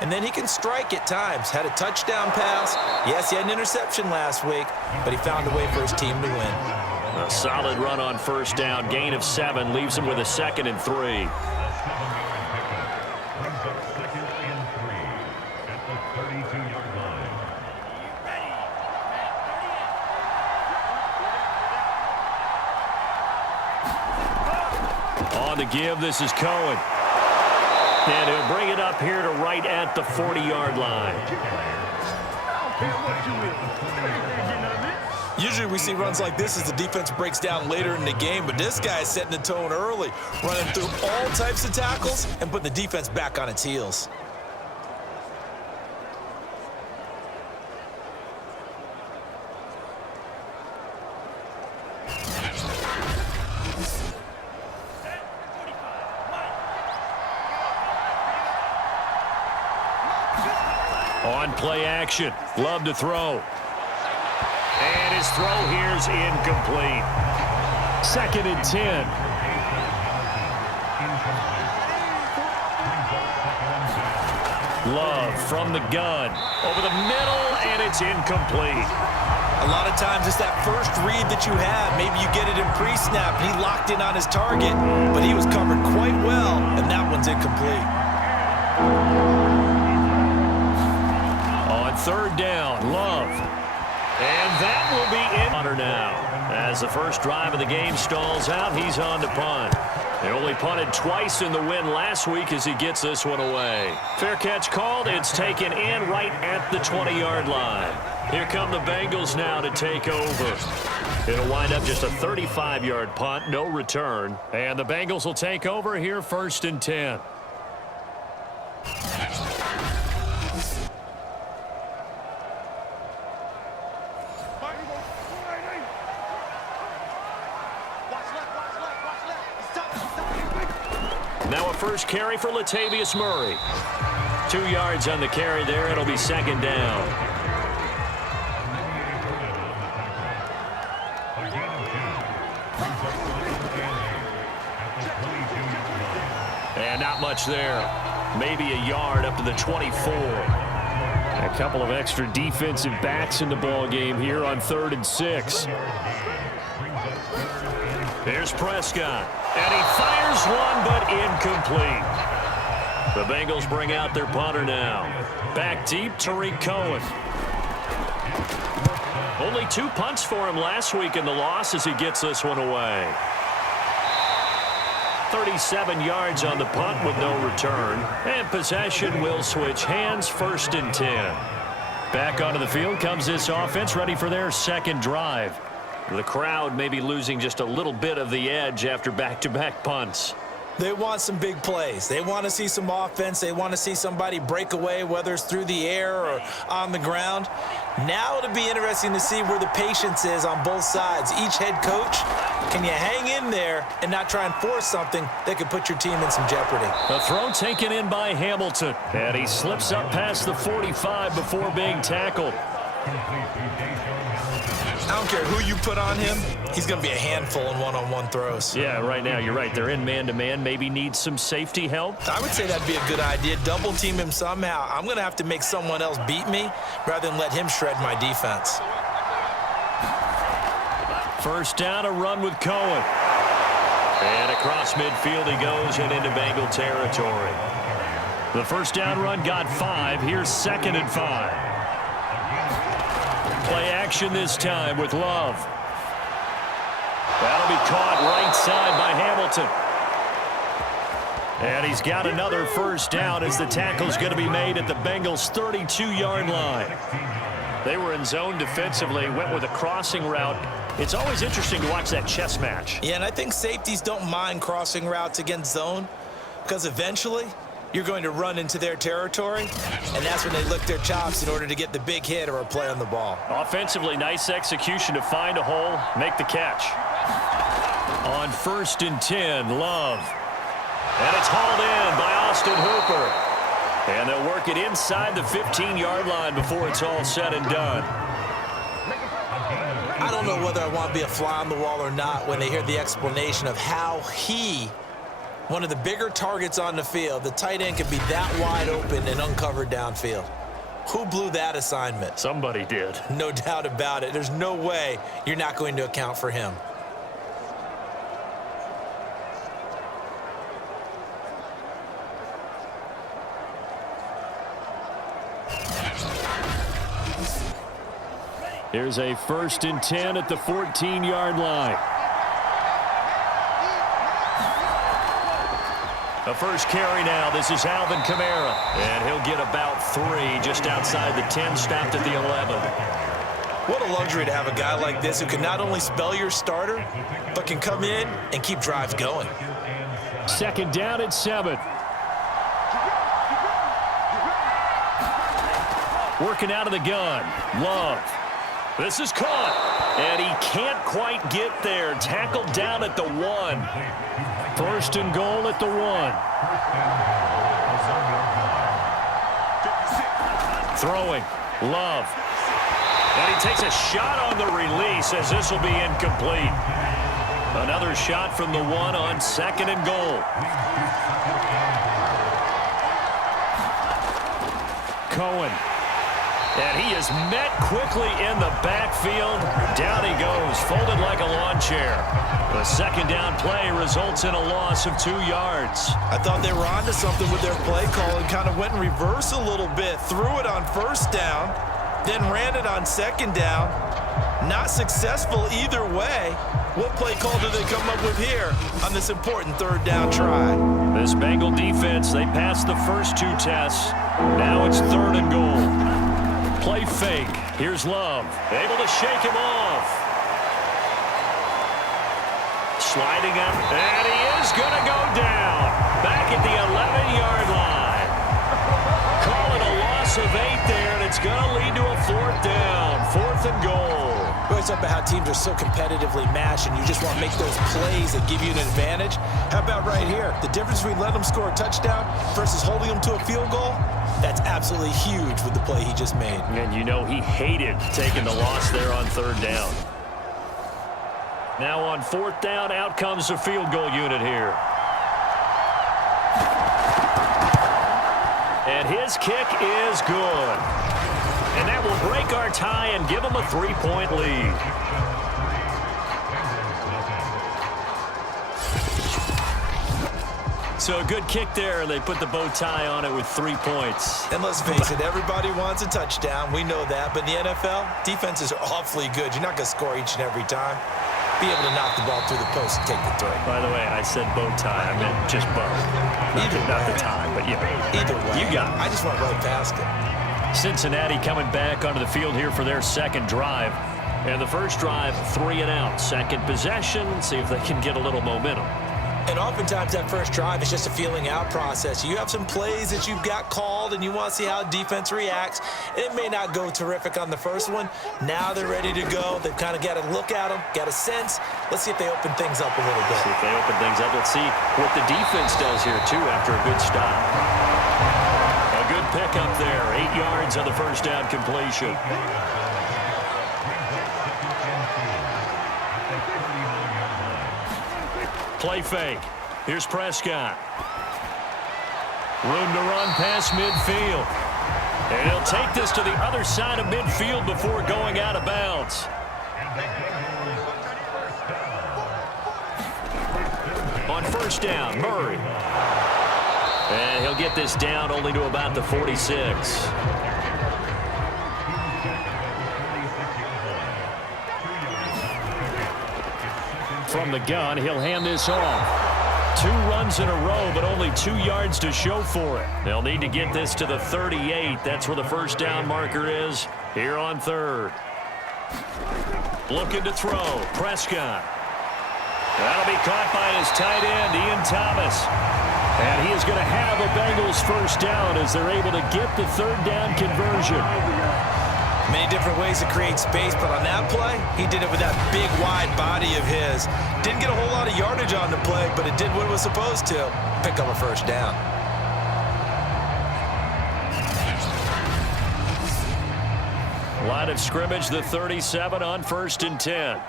And then he can strike at times. Had a touchdown pass. Yes, he had an interception last week, but he found a way for his team to win. A solid run on first down. Gain of 7 leaves him with a 2nd and 3. On the give, this is Cohen. And he'll bring it up here to right at the 40-yard line. Usually we see runs like this as the defense breaks down later in the game, but this guy is setting the tone early, running through all types of tackles and putting the defense back on its heels. On play action, Love to throw. And his throw here's incomplete. 2nd and 10. Love from the gun. Over the middle, and it's incomplete. A lot of times it's that first read that you have. Maybe you get it in pre-snap. He locked in on his target, but he was covered quite well, and that one's incomplete. On 3rd down, Love. And that will be in now. As the first drive of the game stalls out, he's on to punt. They only punted twice in the win last week as he gets this one away. Fair catch called. It's taken in right at the 20-yard line. Here come the Bengals now to take over. It'll wind up just a 35-yard punt, no return. And the Bengals will take over here 1st and 10. Now a first carry for Latavius Murray. 2 yards on the carry there. It'll be 2nd down. And not much there. Maybe a yard up to the 24. A couple of extra defensive backs in the ball game here on 3rd and 6. Here's Prescott. And he fires one, but incomplete. The Bengals bring out their punter now. Back deep, Tariq Cohen. Only 2 punts for him last week in the loss as he gets this one away. 37 yards on the punt with no return. And possession will switch hands, 1st and 10. Back onto the field comes this offense, ready for their 2nd drive. The crowd may be losing just a little bit of the edge after back-to-back punts. They want some big plays. They want to see some offense. They want to see somebody break away, whether it's through the air or on the ground. Now it'll be interesting to see where the patience is on both sides. Each head coach, can you hang in there and not try and force something that could put your team in some jeopardy? A throw taken in by Hamilton. And he slips up past the 45 before being tackled. I don't care who you put on him, he's going to be a handful in one-on-one throws. Yeah, right now, you're right. They're in man-to-man. Maybe needs some safety help. I would say that'd be a good idea. Double team him somehow. I'm going to have to make someone else beat me rather than let him shred my defense. First down, a run with Cohen. And across midfield he goes and into Bengal territory. The first down run got 5. Here's 2nd and 5. Play action this time with Love. That'll be caught right side by Hamilton. And he's got another first down as the tackle's going to be made at the Bengals' 32-yard line. They were in zone defensively, went with a crossing route. It's always interesting to watch that chess match. Yeah, and I think safeties don't mind crossing routes against zone because eventually you're going to run into their territory, and that's when they lick their chops in order to get the big hit or a play on the ball. Offensively, nice execution to find a hole, make the catch. On 1st and 10, Love. And it's hauled in by Austin Hooper. And they'll work it inside the 15-yard line before it's all said and done. I don't know whether I want to be a fly on the wall or not when they hear the explanation of how he One of the bigger targets on the field. The tight end can be that wide open and uncovered downfield. Who blew that assignment? Somebody did. No doubt about it. There's no way you're not going to account for him. Here's a 1st and 10 at the 14-yard line. A first carry now. This is Alvin Kamara. And he'll get about 3 just outside the 10, stopped at the 11. What a luxury to have a guy like this who can not only spell your starter, but can come in and keep drives going. 2nd down at 7. Working out of the gun. Love. This is caught. And he can't quite get there. Tackled down at the 1. 1st and goal at the 1. Throwing. Love. And he takes a shot on the release as this will be incomplete. Another shot from the 1 on 2nd and goal. Cohen. And he is met quickly in the backfield. Down he goes, folded like a lawn chair. The 2nd down play results in a loss of 2 yards. I thought they were onto something with their play call and kind of went in reverse a little bit. Threw it on 1st down, then ran it on 2nd down. Not successful either way. What play call do they come up with here on this important 3rd down try? This Bengal defense, they passed the first 2 tests. Now it's 3rd and goal. Play fake. Here's Love. Able to shake him off. Sliding up. And he is going to go down. Back at the 11-yard line. Call it a loss of 8 there, and it's going to lead to a 4th down. 4th and goal. We always talk about how teams are so competitively matched, and you just want to make those plays that give you an advantage. How about right here? The difference between letting them score a touchdown versus holding them to a field goal? That's absolutely huge with the play he just made. And you know he hated taking the loss there on 3rd down. Now on 4th down, out comes the field goal unit here. And his kick is good. And that will break our tie and give them a 3-point lead. So a good kick there, and they put the bow tie on it with 3 points. And let's face it, everybody wants a touchdown. We know that. But in the NFL, defenses are awfully good. You're not going to score each and every time. Be able to knock the ball through the post and take the throw. By the way, I said bow tie. I meant just bow. Not the tie, but yeah. Either way. You got it. I just went right past it. Cincinnati coming back onto the field here for their 2nd drive. And the first drive, 3 and out. 2nd possession, see if they can get a little momentum. And oftentimes that first drive is just a feeling out process. You have some plays that you've got called and you want to see how defense reacts. It may not go terrific on the first one. Now they're ready to go. They've kind of got to look at them, got a sense. Let's see if they open things up a little bit. See if they open things up. Let's see what the defense does here, too, after a good stop. A good pickup there. 8 yards on the 1st down completion. Play fake. Here's Prescott. Room to run past midfield. And he'll take this to the other side of midfield before going out of bounds. On 1st down, Murray. And he'll get this down only to about the 46. From the gun, he'll hand this off. 2 runs in a row, but only 2 yards to show for it. They'll need to get this to the 38. That's where the 1st down marker is here on 3rd. Looking to throw. Prescott. That'll be caught by his tight end, Ian Thomas. And he is going to have a Bengals 1st down as they're able to get the 3rd down conversion. Many different ways to create space, but on that play, he did it with that big, wide body of his. Didn't get a whole lot of yardage on the play, but it did what it was supposed to. Pick up a 1st down. Line of scrimmage, the 37 on 1st and 10.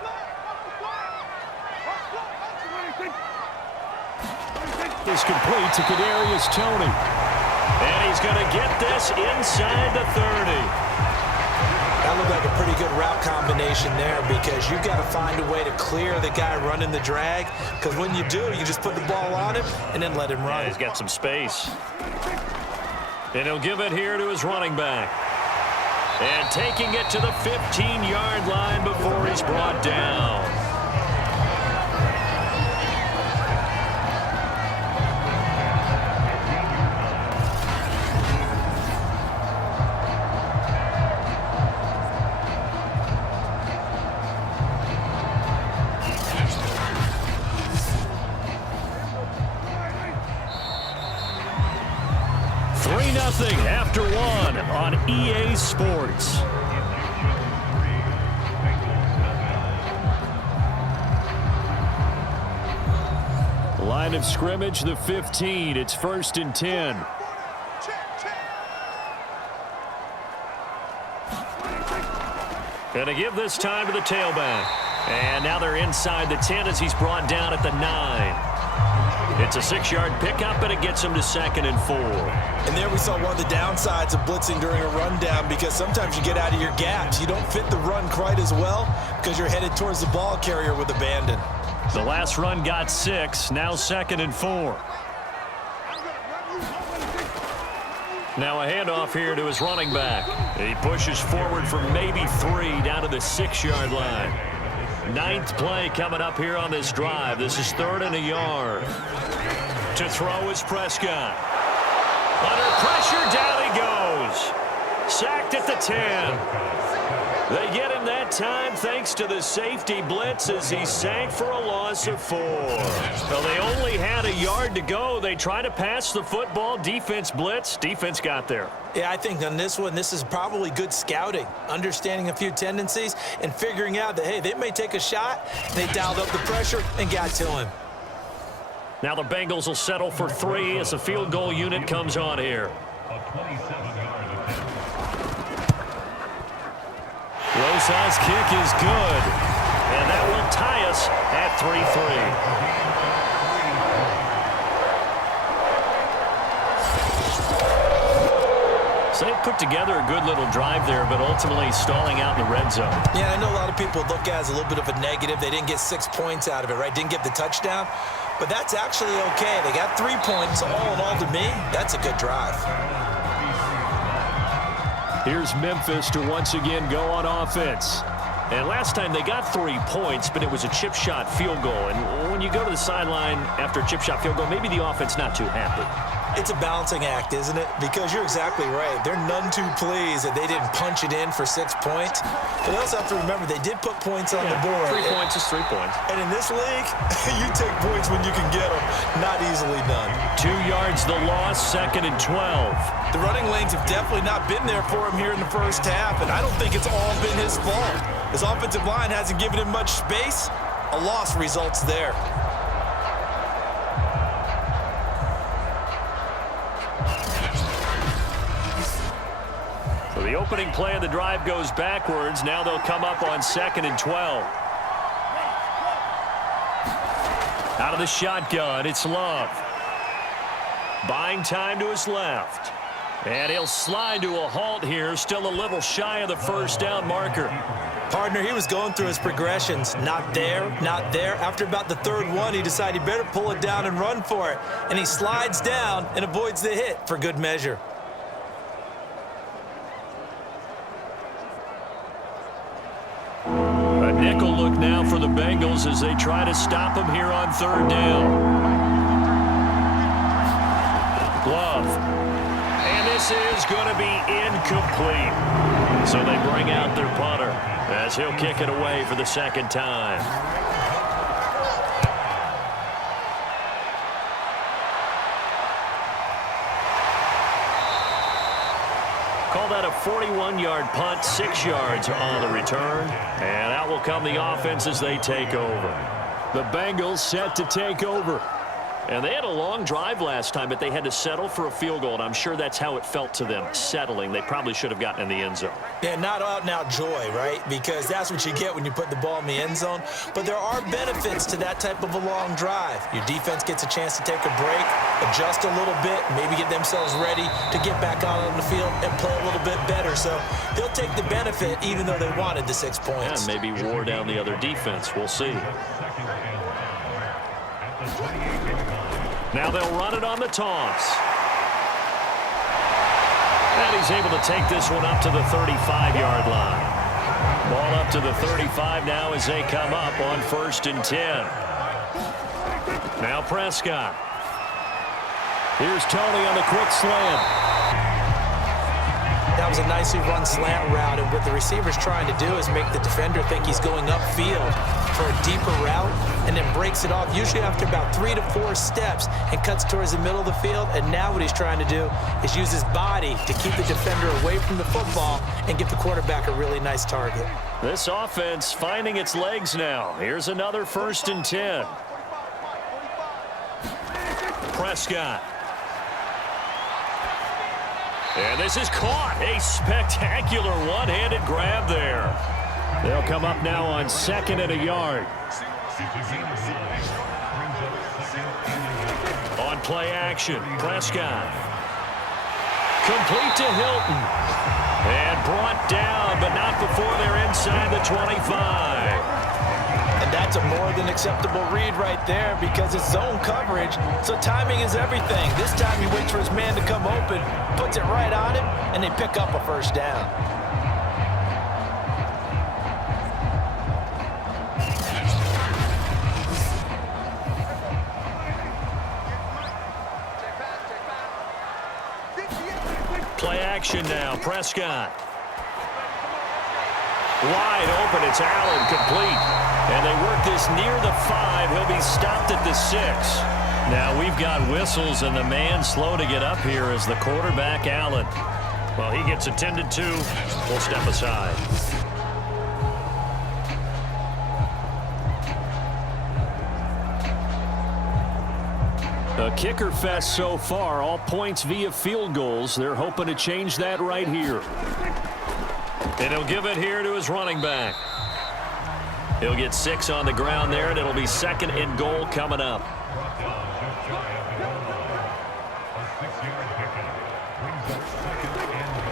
is complete to Kadarius Toney. And he's going to get this inside the 30. That looked like a pretty good route combination there because you've got to find a way to clear the guy running the drag, because when you do, you just put the ball on him and then let him run. Yeah, he's got some space. And he'll give it here to his running back. And taking it to the 15-yard line before he's brought down. After one on EA Sports. Line of scrimmage, the 15. It's 1st and 10. Going to give this time to the tailback. And now they're inside the 10 as he's brought down at the 9. It's a 6-yard pickup, and it gets him to 2nd and 4. And there we saw one of the downsides of blitzing during a rundown, because sometimes you get out of your gaps. You don't fit the run quite as well because you're headed towards the ball carrier with abandon. The last run got 6, now 2nd and 4. Now a handoff here to his running back. He pushes forward for maybe 3 down to the 6-yard line. 9th play coming up here on this drive. This is 3rd and a yard. To throw is Prescott. Under pressure, down he goes. Sacked at the 10. They get him that time thanks to the safety blitz as he sank for a loss of 4. Well, they only had a yard to go. They try to pass the football. Defense blitz. Defense got there. Yeah, I think on this one, this is probably good scouting, understanding a few tendencies and figuring out that, hey, they may take a shot. They dialed up the pressure and got to him. Now the Bengals will settle for 3 as the field goal unit comes on here. Rosa's kick is good, and that will tie us at 3-3. So they put together a good little drive there, but ultimately stalling out in the red zone. Yeah, I know a lot of people look at it as a little bit of a negative. They didn't get 6 points out of it, right? Didn't get the touchdown. But that's actually okay. They got 3 points. All in all, to me, that's a good drive. Here's Memphis to once again go on offense. And last time they got 3 points, but it was a chip shot field goal. And when you go to the sideline after a chip shot field goal, maybe the offense not too happy. It's a balancing act, isn't it? Because you're exactly right. They're none too pleased that they didn't punch it in for 6 points. But they also have to remember they did put points on the board. 3 points is 3 points. And in this league, you take points when you can get them. Not easily done. 2 yards the loss, 2nd and 12. The running lanes have definitely not been there for him here in the first half, and I don't think it's all been his fault. His offensive line hasn't given him much space. A loss results there. So the opening play of the drive goes backwards. Now they'll come up on 2nd and 12. Out of the shotgun, it's Love. Buying time to his left. And he'll slide to a halt here, still a little shy of the first down marker. Partner, he was going through his progressions. Not there, not there. After about the 3rd one, he decided he better pull it down and run for it. And he slides down and avoids the hit for good measure. A nickel look now for the Bengals as they try to stop him here on 3rd down. Love. This is going to be incomplete. So they bring out their punter as he'll kick it away for the 2nd time. Call that a 41-yard punt, 6 yards on the return. And out will come the offense as they take over. The Bengals set to take over. And they had a long drive last time, but they had to settle for a field goal, and I'm sure that's how it felt to them, settling. They probably should have gotten in the end zone. Yeah, not out-and-out joy, right? Because that's what you get when you put the ball in the end zone. But there are benefits to that type of a long drive. Your defense gets a chance to take a break, adjust a little bit, maybe get themselves ready to get back out on the field and play a little bit better. So they'll take the benefit even though they wanted the 6 points. Yeah, maybe wore down the other defense. We'll see. Now they'll run it on the toss. And he's able to take this one up to the 35-yard line. Ball up to the 35 now as they come up on 1st and 10. Now Prescott. Here's Tony on the quick slant. That was a nicely run slant route, and what the receiver's trying to do is make the defender think he's going upfield for a deeper route and then breaks it off, usually after about 3 to 4 steps, and cuts towards the middle of the field. And now what he's trying to do is use his body to keep the defender away from the football and give the quarterback a really nice target. This offense finding its legs now. Here's another 1st and 10. Prescott. And this is caught. A spectacular one-handed grab there. They'll come up now on 2nd and a yard. On play action, Prescott. Complete to Hilton. And brought down, but not before they're inside the 25. And that's a more than acceptable read right there because it's zone coverage, so timing is everything. This time he waits for his man to come open, puts it right on him, and they pick up a 1st down. Play action now, Prescott. Wide open, it's Allen, complete. And they work this near the 5. He'll be stopped at the 6. Now we've got whistles, and the man slow to get up here is the quarterback, Allen. Well, he gets attended to. We'll step aside. A kicker fest so far, all points via field goals. They're hoping to change that right here. And he'll give it here to his running back. He'll get 6 on the ground there, and it'll be 2nd and goal coming up.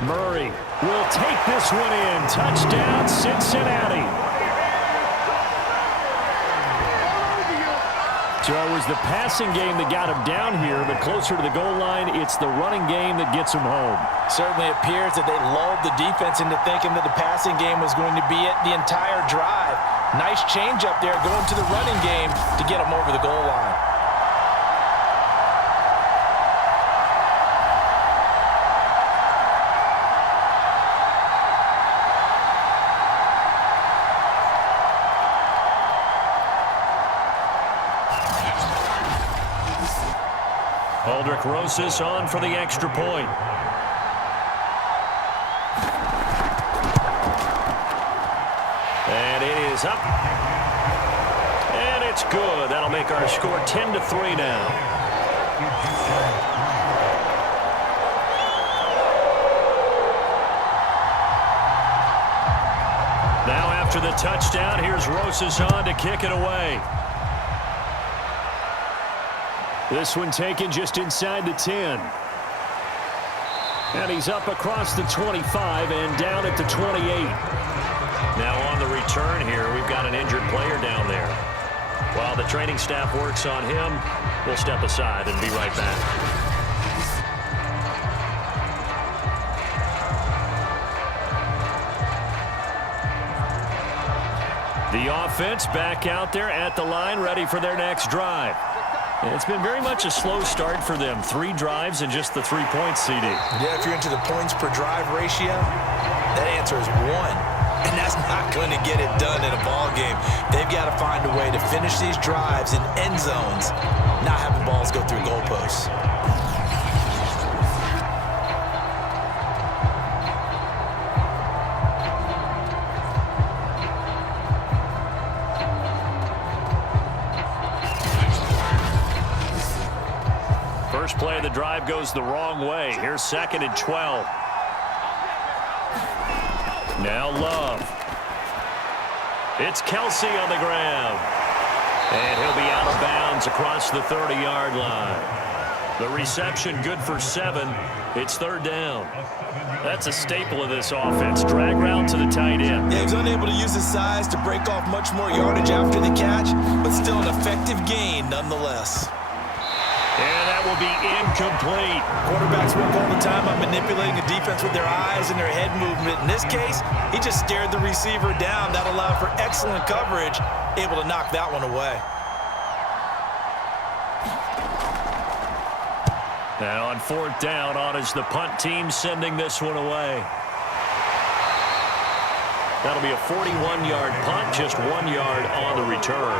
Murray will take this one in. Touchdown, Cincinnati. So it was the passing game that got him down here, but closer to the goal line, it's the running game that gets him home. Certainly appears that they lulled the defense into thinking that the passing game was going to be it the entire drive. Nice change up there going to the running game to get him over the goal line. Aldrich Rosas on for the extra point. And it is up. And it's good. That'll make our score 10-3 now. Now after the touchdown, here's Rosas on to kick it away. This one taken just inside the 10. And he's up across the 25 and down at the 28. Now on the return here, we've got an injured player down there. While the training staff works on him, we'll step aside and be right back. The offense back out there at the line, ready for their next drive. And it's been very much a slow start for them. 3 drives and just the 3 points, CD. Yeah, if you're into the points per drive ratio, that answer is 1. And that's not going to get it done in a ball game. They've got to find a way to finish these drives in end zones, not having balls go through goalposts. play of the drive goes the wrong way. Here's 2nd and 12. Now Love. It's Kelsey on the ground. And he'll be out of bounds across the 30-yard line. The reception good for 7. It's 3rd down. That's a staple of this offense. Drag route to the tight end. Yeah, he was unable to use his size to break off much more yardage after the catch, but still an effective gain nonetheless. And that will be incomplete. Quarterbacks work all the time on manipulating a defense with their eyes and their head movement. In this case, he just stared the receiver down. That allowed for excellent coverage, able to knock that one away. Now on 4th down, on is the punt team sending this one away. That'll be a 41-yard punt, just 1 yard on the return.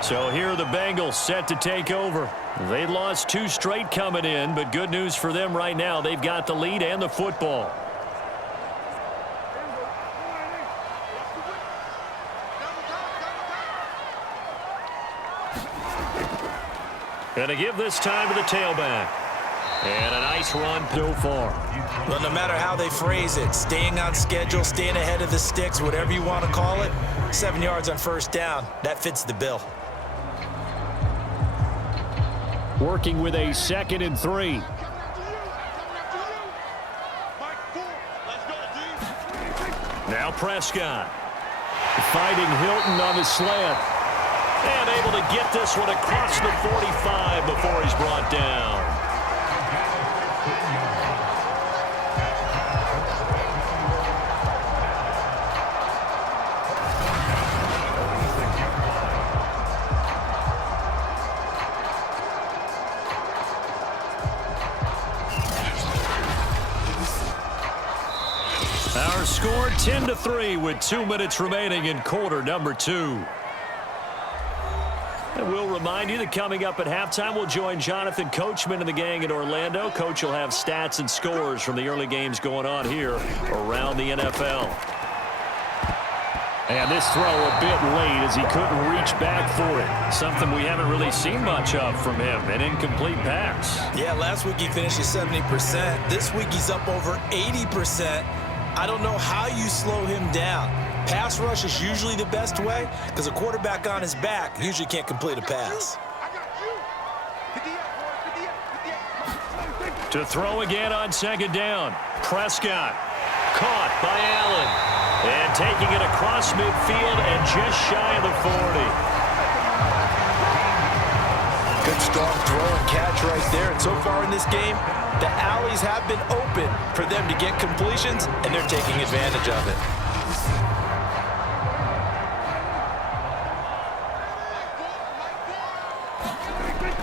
So here are the Bengals set to take over. They lost 2 straight coming in, but good news for them right now. They've got the lead and the football. Going to give this time to the tailback. And a nice run so far. But no matter how they phrase it, staying on schedule, staying ahead of the sticks, whatever you want to call it, 7 yards on 1st down, that fits the bill. Working with a 2nd and 3. Now Prescott. Fighting Hilton on the slant. And able to get this one across the 45 before he's brought down. Our score 10-3 with 2 minutes remaining in quarter number 2. And we'll remind you that coming up at halftime, we'll join Jonathan Coachman and the gang in Orlando. Coach will have stats and scores from the early games going on here around the NFL. And this throw a bit late as he couldn't reach back for it. Something we haven't really seen much of from him, an incomplete pass. Yeah, last week he finished at 70%. This week he's up over 80%. I don't know how you slow him down. Pass rush is usually the best way because a quarterback on his back usually can't complete a pass. To throw again on 2nd down. Prescott caught by Allen. And taking it across midfield and just shy of the 40. Good strong throw and catch right there. And so far in this game, the alleys have been open for them to get completions, and they're taking advantage of it.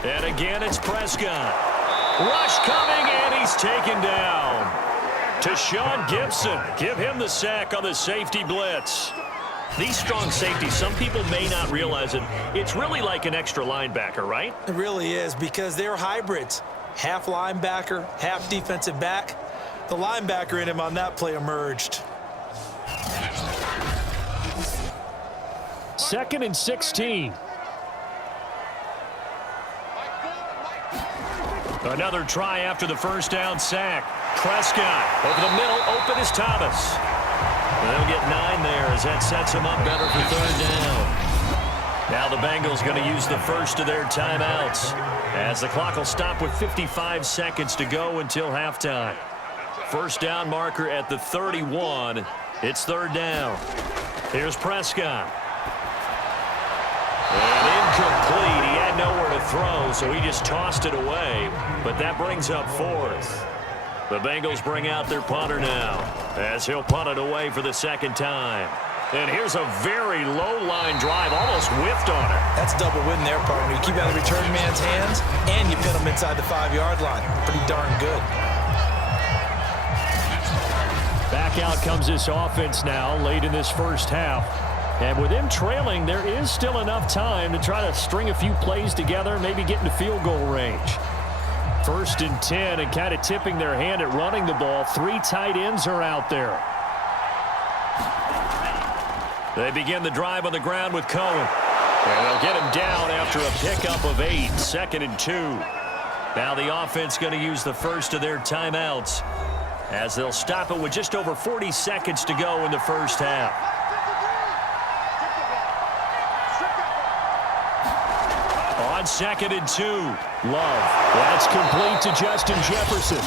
And again, it's Prescott. Rush coming, and he's taken down. To Sean Gibson. Give him the sack on the safety blitz. These strong safeties, some people may not realize it. It's really like an extra linebacker, right? It really is because they're hybrids. Half linebacker, half defensive back. The linebacker in him on that play emerged. 2nd and 16. Another try after the 1st down sack. Prescott over the middle, open is Thomas. They'll get 9 there as that sets him up better for 3rd down. Now the Bengals going to use the first of their timeouts as the clock will stop with 55 seconds to go until halftime. 1st down marker at the 31. It's 3rd down. Here's Prescott. And incomplete. He had nowhere to throw, so he just tossed it away. But that brings up 4th. The Bengals bring out their punter now as he'll punt it away for the 2nd time. And here's a very low line drive, almost whiffed on it. That's double win there, partner. You keep out of the return man's hands, and you pin him inside the 5-yard line. Pretty darn good. Back out comes this offense now late in this 1st half. And with them trailing, there is still enough time to try to string a few plays together, maybe get into field goal range. 1st and 10, and kind of tipping their hand at running the ball. 3 tight ends are out there. They begin the drive on the ground with Cohen. And they'll get him down after a pickup of 8. 2nd and 2. Now the offense going to use the first of their timeouts as they'll stop it with just over 40 seconds to go in the first half. On 2nd and 2, Love. That's complete to Justin Jefferson.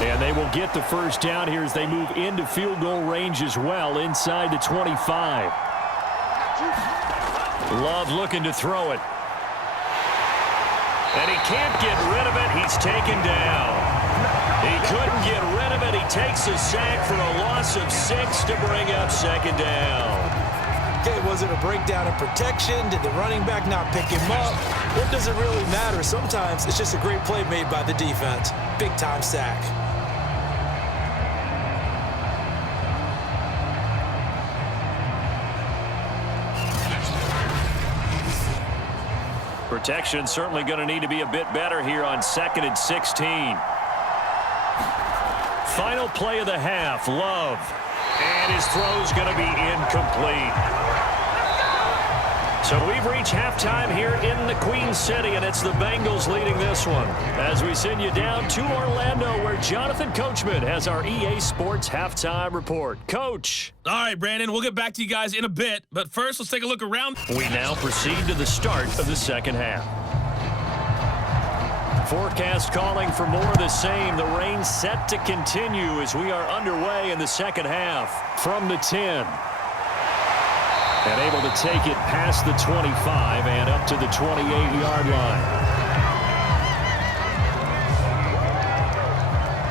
And they will get the first down here as they move into field goal range as well inside the 25. Love looking to throw it. And he can't get rid of it. He's taken down. He couldn't get rid of it. He takes a sack for a loss of 6 to bring up 2nd down. Okay, was it a breakdown in protection? Did the running back not pick him up? What does it really matter? Sometimes it's just a great play made by the defense. Big-time sack. Protection certainly going to need to be a bit better here on 2nd and 16. Final play of the half, Love. And his throw's going to be incomplete. So we've reached halftime here in the Queen City, and it's the Bengals leading this one. As we send you down to Orlando, where Jonathan Coachman has our EA Sports halftime report. Coach. All right, Brandon, we'll get back to you guys in a bit, but first let's take a look around. We now proceed to the start of the second half. Forecast calling for more of the same. The rain set to continue as we are underway in the second half from the 10. And able to take it past the 25 and up to the 28-yard line.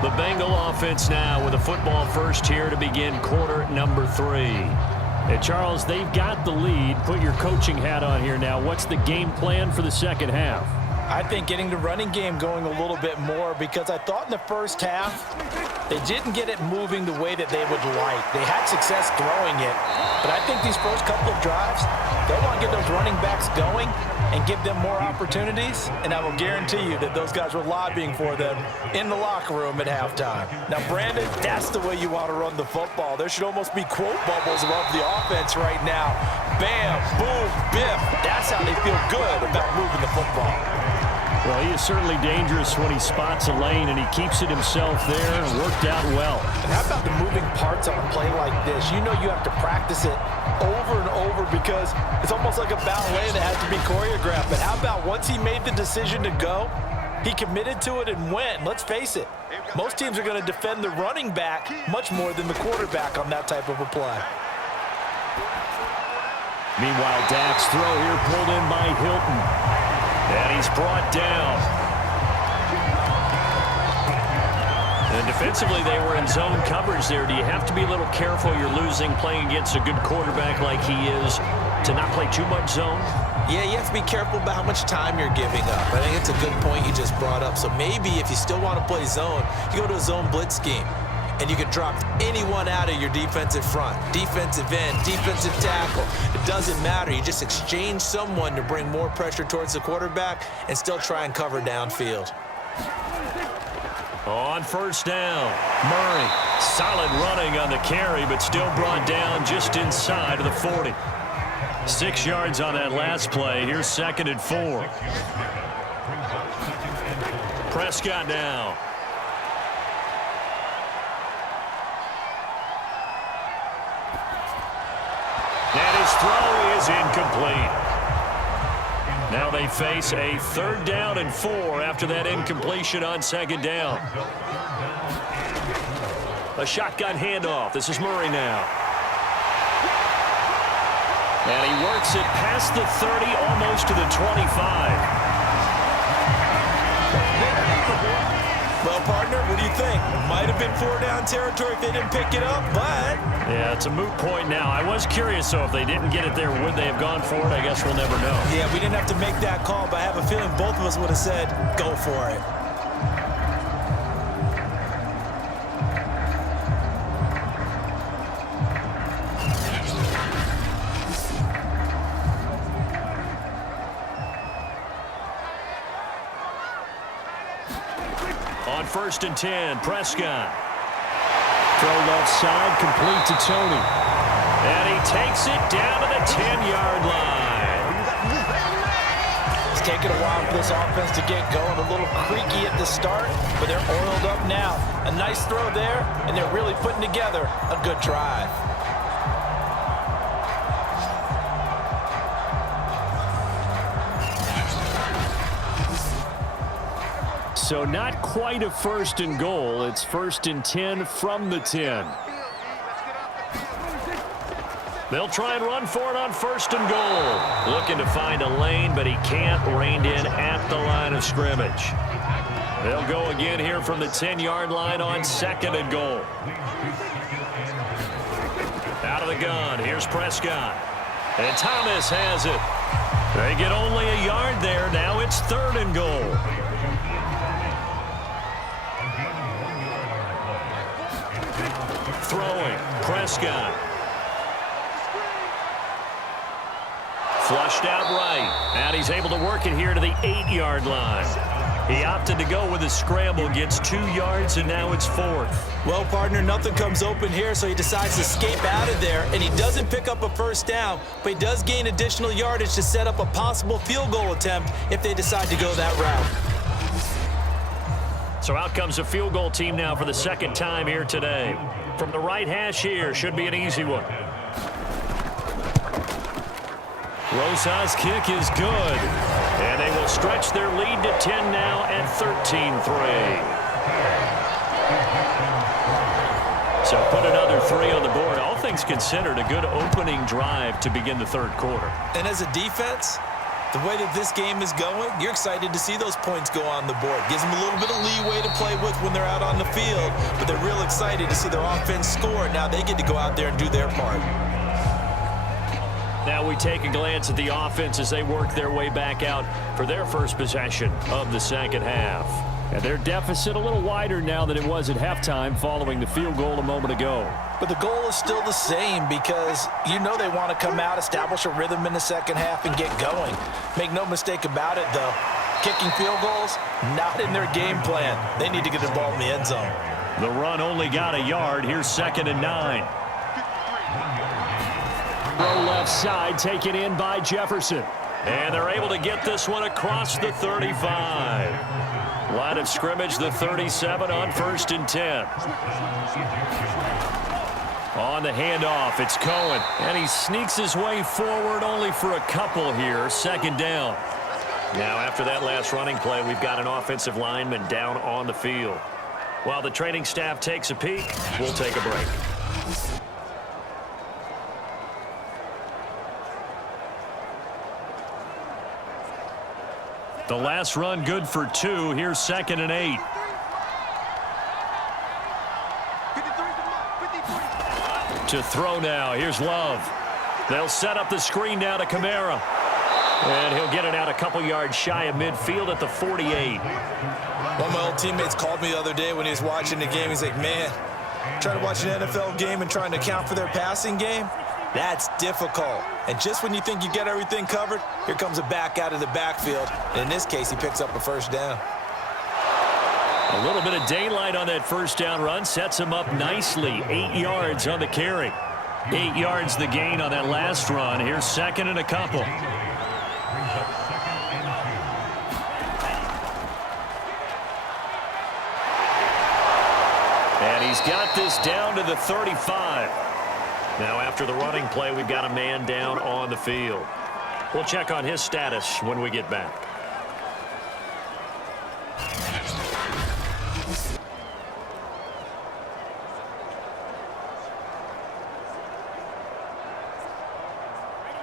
The Bengal offense now with a football first here to begin quarter number 3. And Charles, they've got the lead. Put your coaching hat on here now. What's the game plan for the second half? I think getting the running game going a little bit more, because I thought in the first half they didn't get it moving the way that they would like. They had success throwing it, but I think these first couple of drives, they want to get those running backs going and give them more opportunities, and I will guarantee you that those guys were lobbying for them in the locker room at halftime. Now, Brandon, that's the way you want to run the football. There should almost be quote bubbles above the offense right now. Bam, boom, biff. That's how they feel good about moving the football. Well, he is certainly dangerous when he spots a lane, and he keeps it himself there and worked out well. And how about the moving parts on a play like this? You know you have to practice it over and over because it's almost like a ballet that has to be choreographed. But how about once he made the decision to go, he committed to it and went. Let's face it, most teams are going to defend the running back much more than the quarterback on that type of a play. Meanwhile, Dak's throw here pulled in by Hilton. And he's brought down. And defensively, they were in zone coverage there. Do you have to be a little careful? You're losing playing against a good quarterback like he is to not play too much zone? Yeah, you have to be careful about how much time you're giving up. I think it's a good point you just brought up. So maybe if you still want to play zone, you go to a zone blitz scheme. And you can drop anyone out of your defensive front, defensive end, defensive tackle. It doesn't matter. You just exchange someone to bring more pressure towards the quarterback and still try and cover downfield. On first down, Murray. Solid running on the carry, but still brought down just inside of the 40. 6 yards on that last play. Here's 2nd and 4. Prescott now. And his throw is incomplete. Now they face a 3rd down and 4 after that incompletion on 2nd down. A shotgun handoff. This is Murray now. And he works it past the 30, almost to the 25. Well, partner, what do you think? Might have been 4-down territory if they didn't pick it up, but... Yeah, it's a moot point now. I was curious, though, if they didn't get it there, would they have gone for it? I guess we'll never know. Yeah, we didn't have to make that call, but I have a feeling both of us would have said, go for it. On 1st and 10, Prescott. Throw left side, complete to Tony. And he takes it down to the 10-yard line. It's taken a while for this offense to get going. A little creaky at the start, but they're oiled up now. A nice throw there, and they're really putting together a good drive. So not quite a 1st and goal. It's 1st and 10 from the 10. They'll try and run for it on 1st and goal. Looking to find a lane, but he can't. Reined in at the line of scrimmage. They'll go again here from the 10-yard line on 2nd and goal. Out of the gun. Here's Prescott. And Thomas has it. They get only a yard there. Now it's 3rd and goal. Throwing. Prescott. Flushed out right. And he's able to work it here to the 8-yard line. He opted to go with a scramble, gets 2 yards, and now it's 4th. Well, partner, nothing comes open here, so he decides to escape out of there, and he doesn't pick up a 1st down, but he does gain additional yardage to set up a possible field goal attempt if they decide to go that route. So out comes a field goal team now for the 2nd time here today. From the right hash here, should be an easy one. Rosa's kick is good. And they will stretch their lead to 10 now at 13-3. So put another 3 on the board. All things considered, a good opening drive to begin the 3rd quarter. And as a defense, the way that this game is going, you're excited to see those points go on the board. Gives them a little bit of leeway to play with when they're out on the field, but they're real excited to see their offense score. Now they get to go out there and do their part. Now we take a glance at the offense as they work their way back out for their first possession of the 2nd half. And their deficit a little wider now than it was at halftime following the field goal a moment ago. But the goal is still the same because you know they want to come out, establish a rhythm in the 2nd half, and get going. Make no mistake about it, though. Kicking field goals, not in their game plan. They need to get the ball in the end zone. The run only got a yard. Here's 2nd and 9. Throw left side, taken in by Jefferson. And they're able to get this one across the 35. Line of scrimmage, the 37 on 1st and 10. On the handoff, it's Cohen. And he sneaks his way forward only for a couple here. 2nd down. Now after that last running play, we've got an offensive lineman down on the field. While the training staff takes a peek, we'll take a break. The last run good for 2. Here's 2nd and 8. To throw now. Here's Love. They'll set up the screen now to Kamara. And he'll get it out a couple yards shy of midfield at the 48. One of my old teammates called me the other day when he was watching the game. He's like, man, trying to watch an NFL game and trying to account for their passing game, that's difficult. And just when you think you get everything covered, here comes a back out of the backfield. And in this case, he picks up a 1st down. A little bit of daylight on that 1st down run sets him up nicely. 8 yards on the carry. 8 yards the gain on that last run. Here's 2nd and a couple. And he's got this down to the 35. Now after the running play, we've got a man down on the field. We'll check on his status when we get back.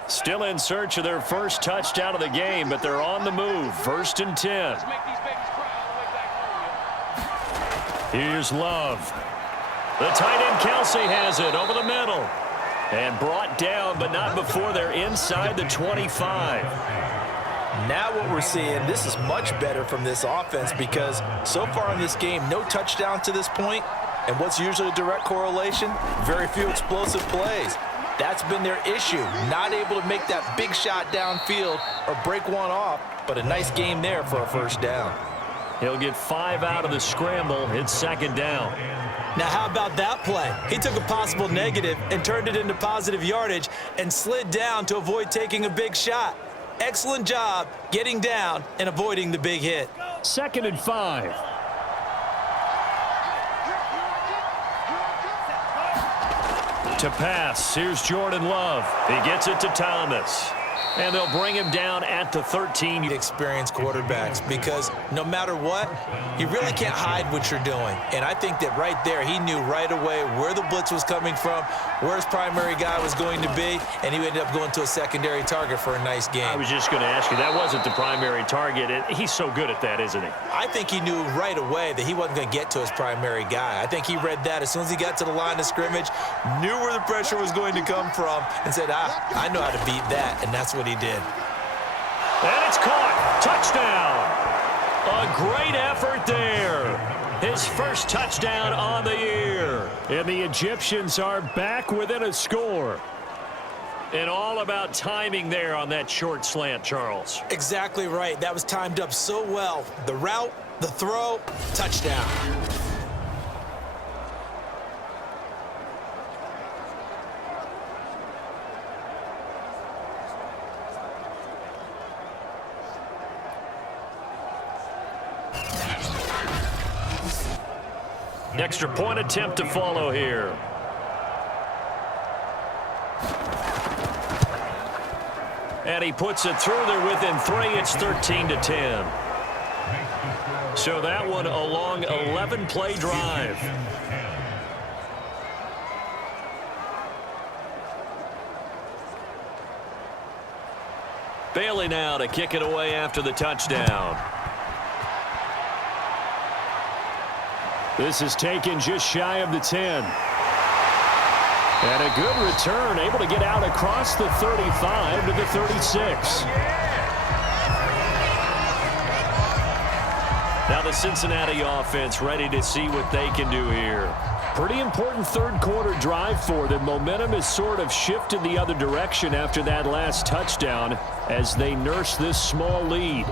Still in search of their first touchdown of the game, but they're on the move. 1st and 10. Here's Love. The tight end Kelsey has it over the middle. And brought down, but not before they're inside the 25. Now what we're seeing, this is much better from this offense because so far in this game, no touchdowns to this point. And what's usually a direct correlation? Very few explosive plays. That's been their issue, not able to make that big shot downfield or break one off, but a nice game there for a 1st down. He'll get 5 out of the scramble. It's 2nd down. Now, how about that play? He took a possible negative and turned it into positive yardage and slid down to avoid taking a big shot. Excellent job getting down and avoiding the big hit. 2nd and 5. To pass, here's Jordan Love. He gets it to Thomas. And they'll bring him down at the 13. Experienced quarterbacks, because no matter what, you really can't hide what you're doing. And I think that right there, he knew right away where the blitz was coming from, where his primary guy was going to be, and he ended up going to a secondary target for a nice game. I was just going to ask you, that wasn't the primary target. He's so good at that, isn't he? I think he knew right away that he wasn't going to get to his primary guy. I think he read that as soon as he got to the line of scrimmage, knew where the pressure was going to come from, and said, I know how to beat that, and that's what he did. And it's caught. Touchdown. A great effort there. His first touchdown on the year. And the Egyptians are back within a score. And all about timing there on that short slant, Charles. Exactly right. That was timed up so well. The route, the throw, touchdown. Extra point attempt to follow here. And he puts it through there within 3. It's 13-10. So that one a long 11-play drive. Bailey now to kick it away after the touchdown. This is taken just shy of the 10. And a good return, able to get out across the 35 to the 36. Now the Cincinnati offense ready to see what they can do here. Pretty important third quarter drive for them. Momentum has sort of shifted the other direction after that last touchdown as they nurse this small lead.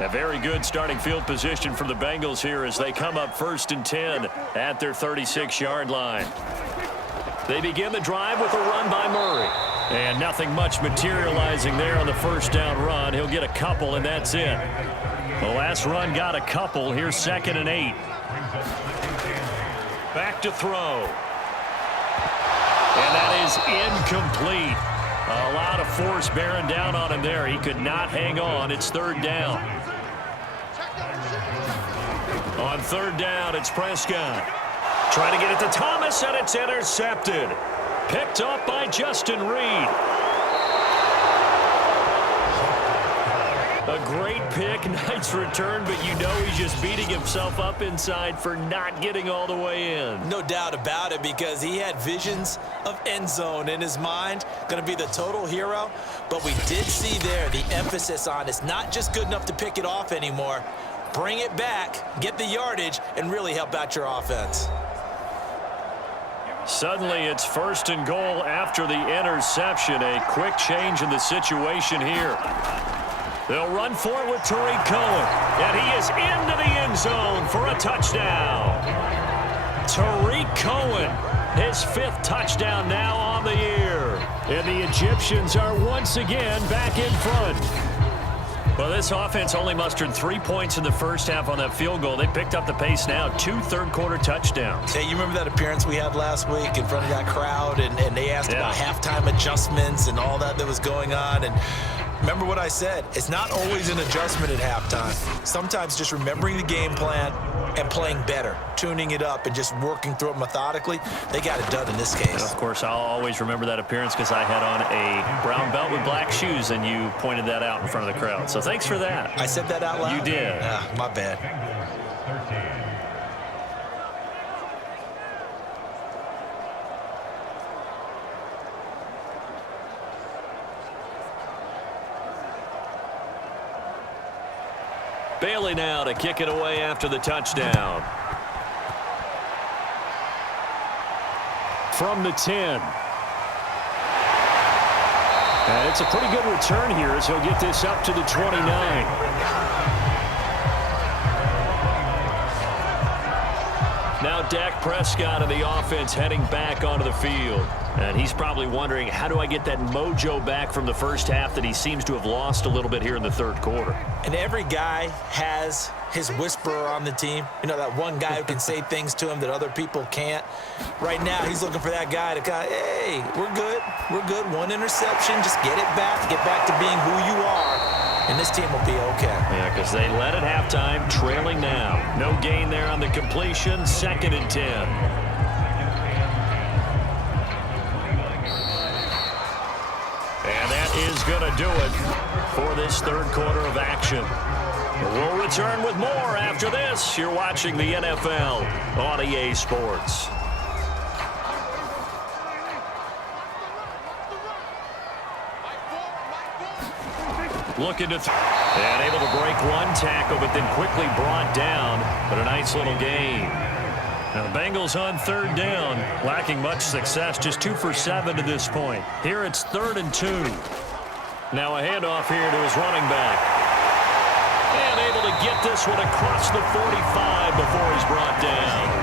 A very good starting field position for the Bengals here as they come up 1st and 10 at their 36-yard line. They begin the drive with a run by Murray. And nothing much materializing there on the first down run. He'll get a couple, and that's it. The last run got a couple. Here's 2nd and 8. Back to throw. And that is incomplete. A lot of force bearing down on him there. He could not hang on. It's 3rd down. On 3rd down, it's Prescott. Trying to get it to Thomas, and it's intercepted. Picked up by Justin Reed. A great pick, nice return, but you know he's just beating himself up inside for not getting all the way in. No doubt about it, because he had visions of end zone in his mind, going to be the total hero. But we did see there the emphasis on it's not just good enough to pick it off anymore. Bring it back, get the yardage, and really help out your offense. Suddenly it's 1st and goal after the interception. A quick change in the situation here. They'll run for it with Tariq Cohen. And he is into the end zone for a touchdown. Tariq Cohen, his 5th touchdown now on the year. And the Egyptians are once again back in front. Well, this offense only mustered 3 points in the first half on that field goal. They picked up the pace now, 2 third-quarter touchdowns. Hey, you remember that appearance we had last week in front of that crowd, and they asked about halftime adjustments and all that was going on, and remember what I said. It's not always an adjustment at halftime. Sometimes just remembering the game plan and playing better, tuning it up and just working through it methodically. They got it done in this case. And of course, I'll always remember that appearance because I had on a brown belt with black shoes, and you pointed that out in front of the crowd. So thanks for that. I said that out loud? You did. My bad. Bailey now to kick it away after the touchdown. From the 10. And it's a pretty good return here as he'll get this up to the 29. Now Dak Prescott and the offense heading back onto the field. And he's probably wondering, how do I get that mojo back from the first half that he seems to have lost a little bit here in the third quarter? And every guy has his whisperer on the team. You know, that one guy who can say things to him that other people can't. Right now, he's looking for that guy to kind of, hey, we're good. We're good. One interception. Just get it back. Get back to being who you are. And this team will be okay. Yeah, because they led at halftime, trailing now. No gain there on the completion. 2nd and 10. And that is going to do it for this third quarter of action. We'll return with more after this. You're watching the NFL on EA Sports. Looking to and able to break one tackle, but then quickly brought down. But a nice little gain. Now the Bengals on 3rd down, lacking much success, just 2 for 7 to this point. Here it's 3rd and 2. Now a handoff here to his running back. And able to get this one across the 45 before he's brought down.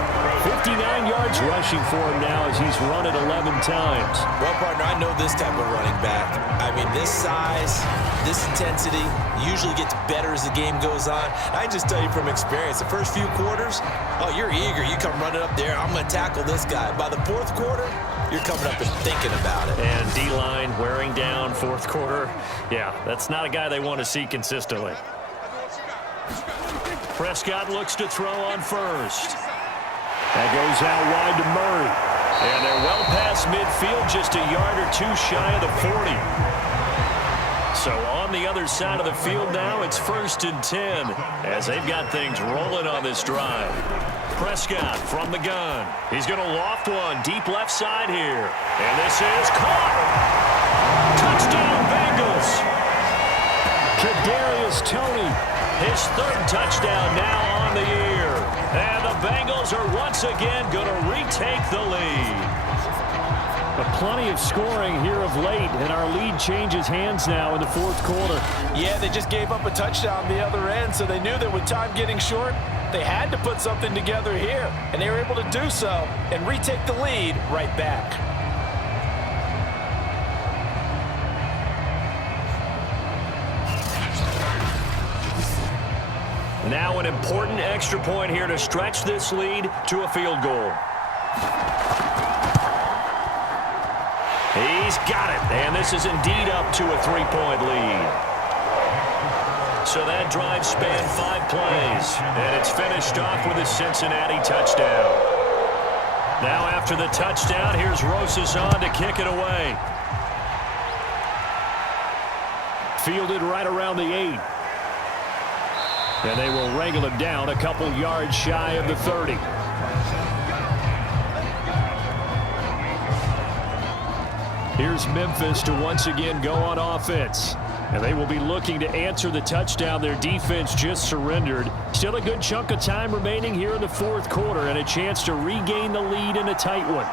59 yards rushing for him now as he's run it 11 times. Well, partner, I know this type of running back. I mean, this size, this intensity usually gets better as the game goes on. I just tell you from experience, the first few quarters, oh, you're eager. You come running up there, I'm going to tackle this guy. By the 4th quarter, you're coming up and thinking about it. And D-line wearing down 4th quarter. Yeah, that's not a guy they want to see consistently. Prescott looks to throw on first. That goes out wide to Murray. And they're well past midfield, just a yard or two shy of the 40. So on the other side of the field now, it's 1st and 10 as they've got things rolling on this drive. Prescott from the gun. He's going to loft one deep left side here. And this is caught. Touchdown, Bengals. Kadarius Toney, his 3rd touchdown now on the year. And the Bengals are once again going to retake the lead. But plenty of scoring here of late, and our lead changes hands now in the 4th quarter. Yeah, they just gave up a touchdown the other end, so they knew that with time getting short, they had to put something together here. And they were able to do so and retake the lead right back. Now an important extra point here to stretch this lead to a field goal. He's got it, and this is indeed up to a 3-point lead. So that drive spanned 5 plays, and it's finished off with a Cincinnati touchdown. Now after the touchdown, here's Rosas on to kick it away. Fielded right around the 8. And they will wrangle him down a couple yards shy of the 30. Here's Memphis to once again go on offense. And they will be looking to answer the touchdown their defense just surrendered. Still a good chunk of time remaining here in the 4th quarter and a chance to regain the lead in a tight one.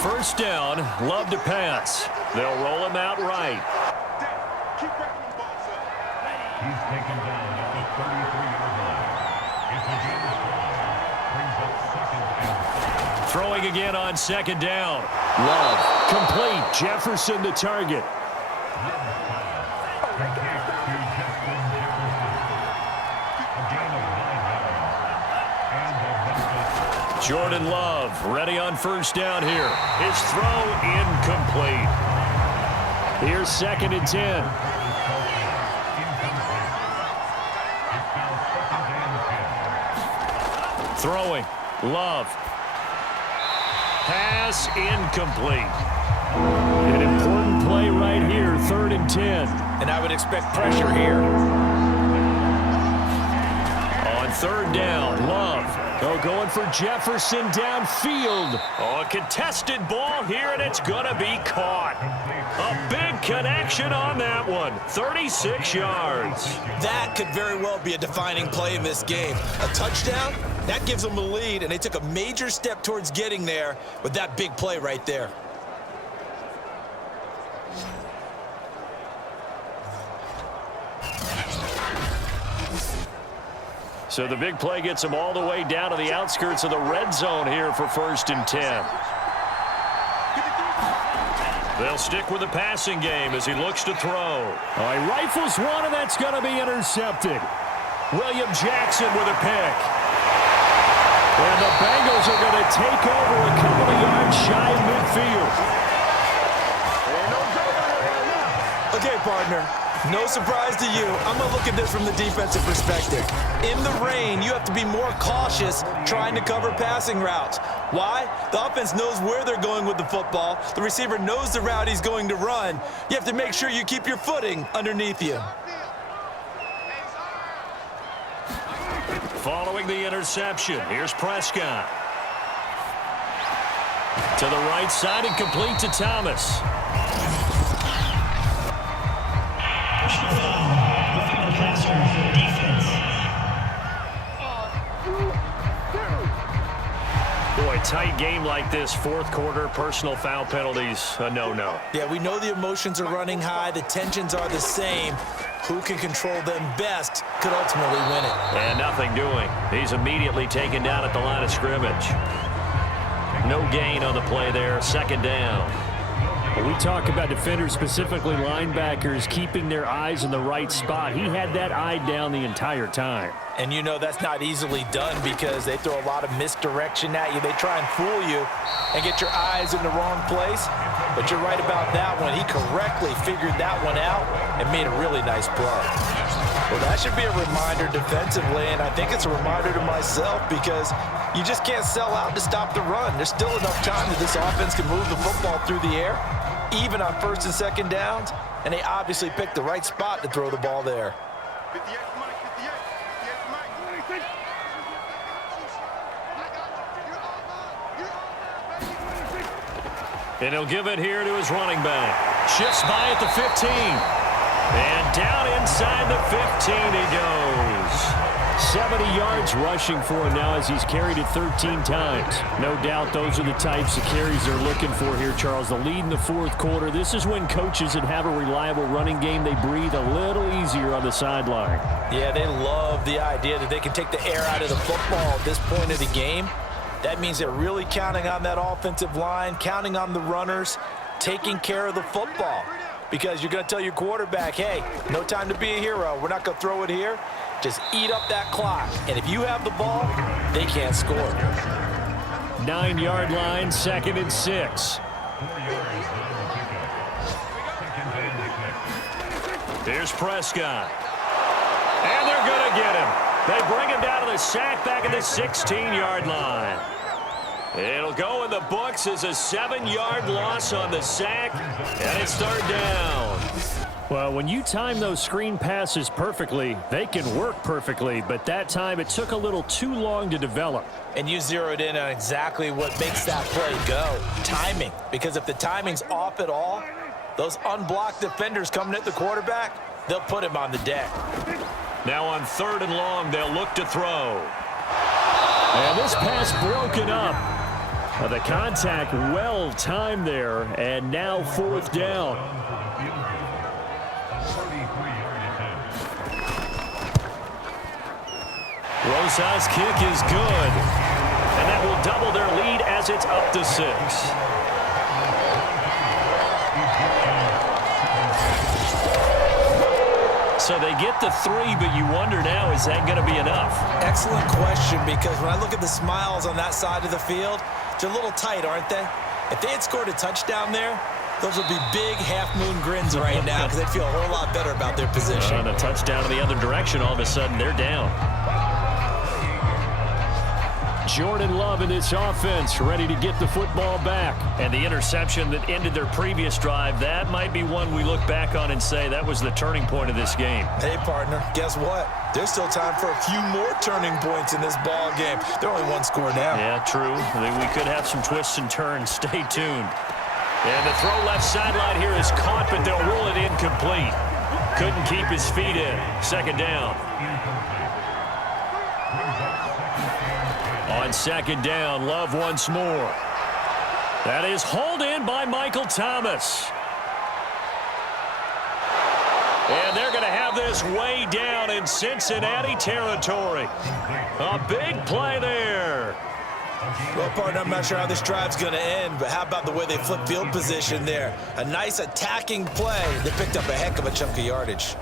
1st down, Love to pass. They'll roll him out right. He's taken down at the 33-yard line. It's a game brings up 2nd down. Throwing again on 2nd down. Love, complete. Jefferson the target. Jordan Love ready on 1st down here. His throw incomplete. Here's 2nd and 10. Throwing. Love. Pass incomplete. An important play right here, 3rd and 10. And I would expect pressure here. On 3rd down, Love. Oh, going for Jefferson downfield. Oh, a contested ball here, and it's going to be caught. A big connection on that one. 36 yards. That could very well be a defining play in this game. A touchdown, that gives them the lead, and they took a major step towards getting there with that big play right there. So the big play gets him all the way down to the outskirts of the red zone here for 1st and 10. They'll stick with the passing game as he looks to throw. He rifles one, and that's going to be intercepted. William Jackson with a pick. And the Bengals are going to take over a couple of yards shy of midfield. Okay, partner. No surprise to you. I'm going to look at this from the defensive perspective. In the rain, you have to be more cautious trying to cover passing routes. Why? The offense knows where they're going with the football. The receiver knows the route he's going to run. You have to make sure you keep your footing underneath you. Following the interception, here's Prescott. To the right side and complete to Thomas. Boy, tight game like this, fourth quarter, personal foul penalties, a no-no. Yeah, we know the emotions are running high. The tensions are the same. Who can control them best could ultimately win it. And nothing doing. He's immediately taken down at the line of scrimmage. No gain on the play there, 2nd down. When we talk about defenders, specifically linebackers, keeping their eyes in the right spot, he had that eye down the entire time. And you know that's not easily done because they throw a lot of misdirection at you. They try and fool you and get your eyes in the wrong place. But you're right about that one. He correctly figured that one out and made a really nice play. Well, that should be a reminder defensively, and I think it's a reminder to myself because you just can't sell out to stop the run. There's still enough time that this offense can move the football through the air, even on 1st and 2nd downs, and they obviously picked the right spot to throw the ball there. And he'll give it here to his running back. Shifts by at the 15. And down inside the 15 he goes. 70 yards rushing for him now as he's carried it 13 times. No doubt those are the types of carries they're looking for here, Charles. The lead in the fourth quarter. This is when coaches that have a reliable running game, they breathe a little easier on the sideline. Yeah, they love the idea that they can take the air out of the football at this point of the game. That means they're really counting on that offensive line, counting on the runners, taking care of the football. Because you're going to tell your quarterback, hey, no time to be a hero. We're not going to throw it here. Just eat up that clock. And if you have the ball, they can't score. 9-yard line, 2nd and 6. Here's Prescott. And they're going to get him. They bring him down to the sack back at the 16-yard line. It'll go in the books as a 7-yard loss on the sack, and it's 3rd down. Well, when you time those screen passes perfectly, they can work perfectly, but that time it took a little too long to develop. And you zeroed in on exactly what makes that play go, timing. Because if the timing's off at all, those unblocked defenders coming at the quarterback, they'll put him on the deck. Now on 3rd and long, they'll look to throw. And this pass broken up. The contact well timed there, and now 4th down. Rosa's kick is good. And that will double their lead as it's up to 6. So they get the 3, but you wonder now, is that going to be enough? Excellent question, because when I look at the smiles on that side of the field, they're a little tight, aren't they? If they had scored a touchdown there, those would be big half-moon grins right now because they'd feel a whole lot better about their position. And a touchdown in the other direction, all of a sudden they're down. Jordan Love in this offense, ready to get the football back. And the interception that ended their previous drive, that might be one we look back on and say that was the turning point of this game. Hey, partner, guess what? There's still time for a few more turning points in this ball game. They're only 1 score down. Yeah, true. We could have some twists and turns. Stay tuned. And the throw left sideline here is caught, but they'll rule it incomplete. Couldn't keep his feet in. 2nd down. On 2nd down, Love once more. That is hauled in by Michael Thomas. And they're going to have have this way down in Cincinnati territory. A big play there. Well, partner, I'm not sure how this drive's going to end, but how about the way they flip field position there? A nice attacking play. They picked up a heck of a chunk of yardage.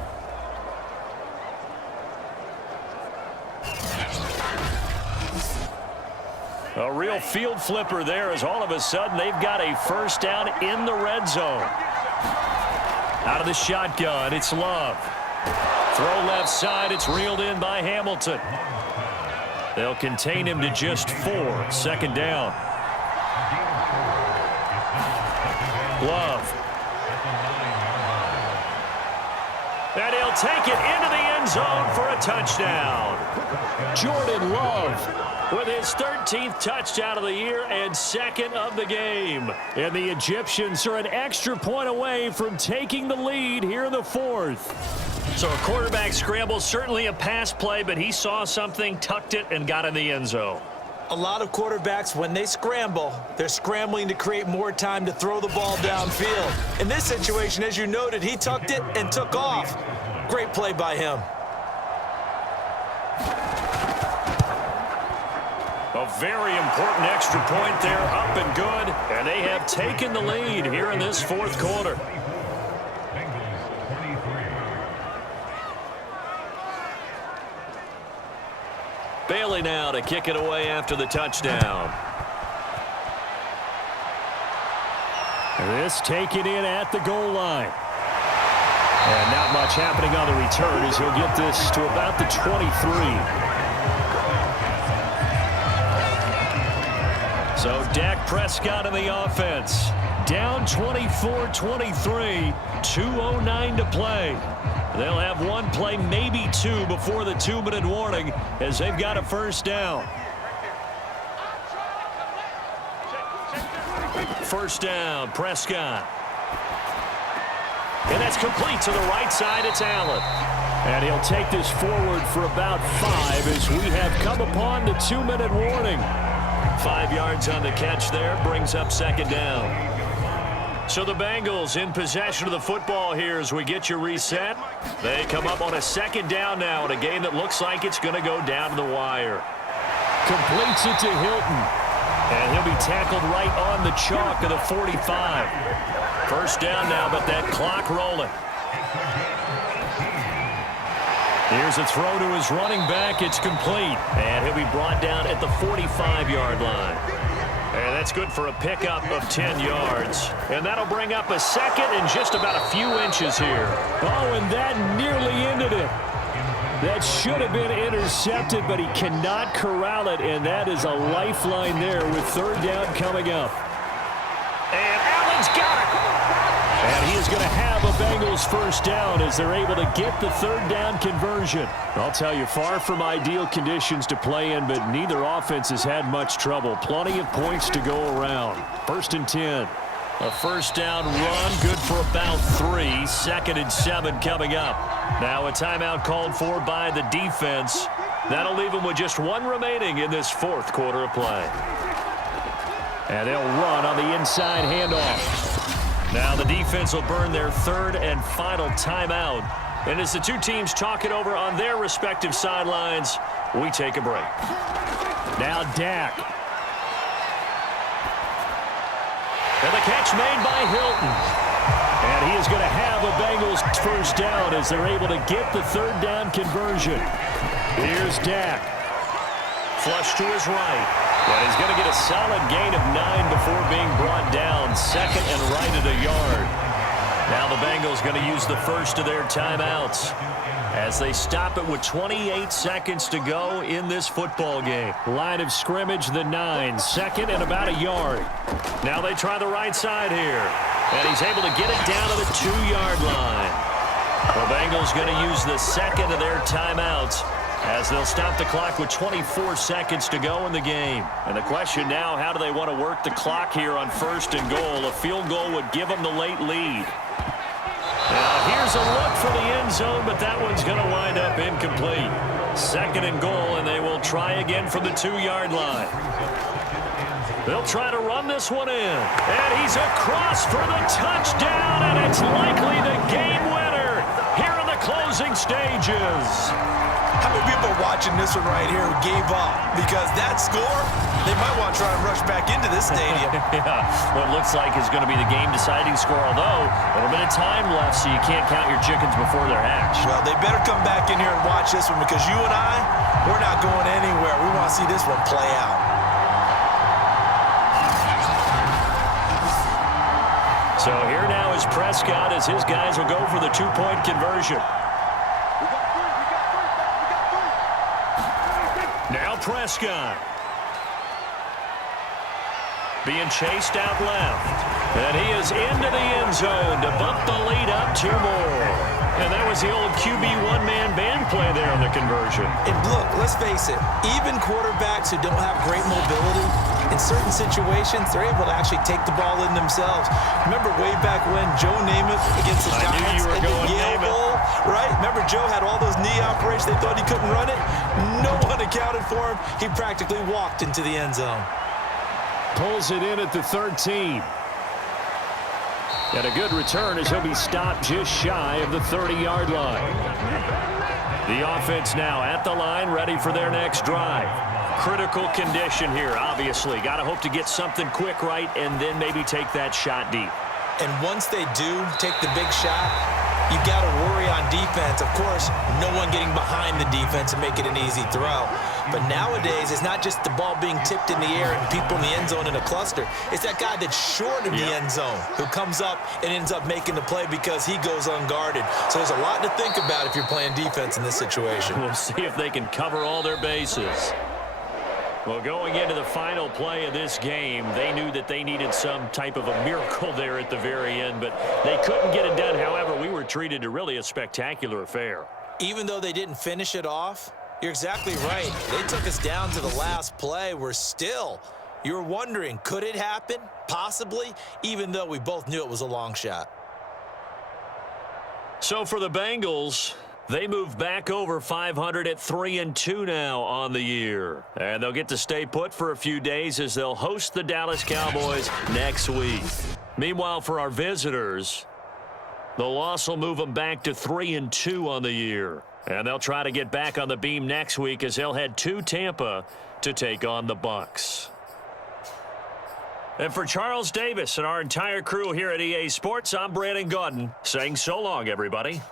A real field flipper there as all of a sudden they've got a first down in the red zone. Out of the shotgun, it's Love. Throw left side, it's reeled in by Hamilton. They'll contain him to just 4. Second down. Love. And he'll take it into the end zone for a touchdown. Jordan Love with his 13th touchdown of the year and second of the game. And the Egyptians are an extra point away from taking the lead here in the fourth. So a quarterback scramble, certainly a pass play, but he saw something, tucked it, and got in the end zone. A lot of quarterbacks, when they scramble, they're scrambling to create more time to throw the ball downfield. In this situation, as you noted, he tucked it and took off. Great play by him. A very important extra point there, up and good, and they have taken the lead here in this fourth quarter. Bailey now to kick it away after the touchdown. This taken in at the goal line. And not much happening on the return as he'll get this to about the 23. So Dak Prescott in the offense. Down 24-23, 2:09 to play. They'll have one play, maybe two, before the 2-minute warning as they've got a first down. First down, Prescott. And that's complete to the right side. It's Allen. And he'll take this forward for about 5 as we have come upon the 2-minute warning. 5 yards on the catch there, brings up second down. So the Bengals in possession of the football here as we get you reset. They come up on a second down now in a game that looks like it's going to go down to the wire. Completes it to Hilton. And he'll be tackled right on the chalk of the 45. First down now, but that clock rolling. Here's a throw to his running back. It's complete. And he'll be brought down at the 45-yard line. And that's good for a pickup of 10 yards. And that'll bring up a second and just about a few inches here. Oh, and that nearly ended it. That should have been intercepted, but he cannot corral it, and that is a lifeline there with third down coming up. And Allen's got it. And he is going to have a Bengals first down as they're able to get the third down conversion. I'll tell you, far from ideal conditions to play in, but neither offense has had much trouble. Plenty of points to go around. First and 10. A first down run, good for about 3. Second and 7 coming up. Now a timeout called for by the defense. That'll leave them with just 1 remaining in this fourth quarter of play. And they'll run on the inside handoff. Now the defense will burn their third and final timeout. And as the two teams talk it over on their respective sidelines, we take a break. Now Dak. And the catch made by Hilton. And he is going to have a Bengals first down as they're able to get the third down conversion. Here's Dak. Flush to his right. But he's going to get a solid gain of 9 before being brought down. Second and right at a yard. Now the Bengals going to use the first of their timeouts as they stop it with 28 seconds to go in this football game. Line of scrimmage, the 9. Second and about a yard. Now they try the right side here. And he's able to get it down to the 2-yard line. The Bengals going to use the second of their timeouts as they'll stop the clock with 24 seconds to go in the game. And the question now, how do they want to work the clock here on first and goal? A field goal would give them the late lead. Now here's a look for the end zone, but that one's going to wind up incomplete. Second and goal, and they will try again from the 2-yard line. They'll try to run this one in. And he's across for the touchdown, and it's likely the game winner here in the closing stages. How many people are watching this one right here who gave up? Because that score, they might want to try and rush back into this stadium. Yeah, what looks like is going to be the game-deciding score, although a little bit of time left, so you can't count your chickens before they're hatched. Well, they better come back in here and watch this one because you and I, we're not going anywhere. We want to see this one play out. So here now is Prescott as his guys will go for the two-point conversion. Now Prescott. Being chased out left. And he is into the end zone to bump the lead up 2 more. And that was the old QB one-man band play there on the conversion. And look, let's face it, even quarterbacks who don't have great mobility, in certain situations, they're able to actually take the ball in themselves. Remember way back when Joe Namath against the Giants at the Yale Bowl, right? Remember Joe had all those knee operations. They thought he couldn't run it. No one accounted for him. He practically walked into the end zone. Pulls it in at the 13. And a good return as he'll be stopped just shy of the 30-yard line. The offense now at the line, ready for their next drive. Critical condition here, obviously. Got to hope to get something quick right and then maybe take that shot deep. And once they do take the big shot, you got to worry on defense. Of course, no one getting behind the defense and make it an easy throw. But nowadays, it's not just the ball being tipped in the air and people in the end zone in a cluster. It's that guy that's short of the end zone who comes up and ends up making the play because he goes unguarded. So there's a lot to think about if you're playing defense in this situation. We'll see if they can cover all their bases. Well, going into the final play of this game, they knew that they needed some type of a miracle there at the very end, but they couldn't get it done. However, we were treated to really a spectacular affair. Even though they didn't finish it off, you're exactly right. They took us down to the last play. You're wondering, could it happen? Possibly, even though we both knew it was a long shot. So for the Bengals, they move back over 500 at 3-2 now on the year. And they'll get to stay put for a few days as they'll host the Dallas Cowboys next week. Meanwhile, for our visitors, the loss will move them back to 3-2 on the year. And they'll try to get back on the beam next week as they'll head to Tampa to take on the Bucs. And for Charles Davis and our entire crew here at EA Sports, I'm Brandon Gaudin saying so long, everybody.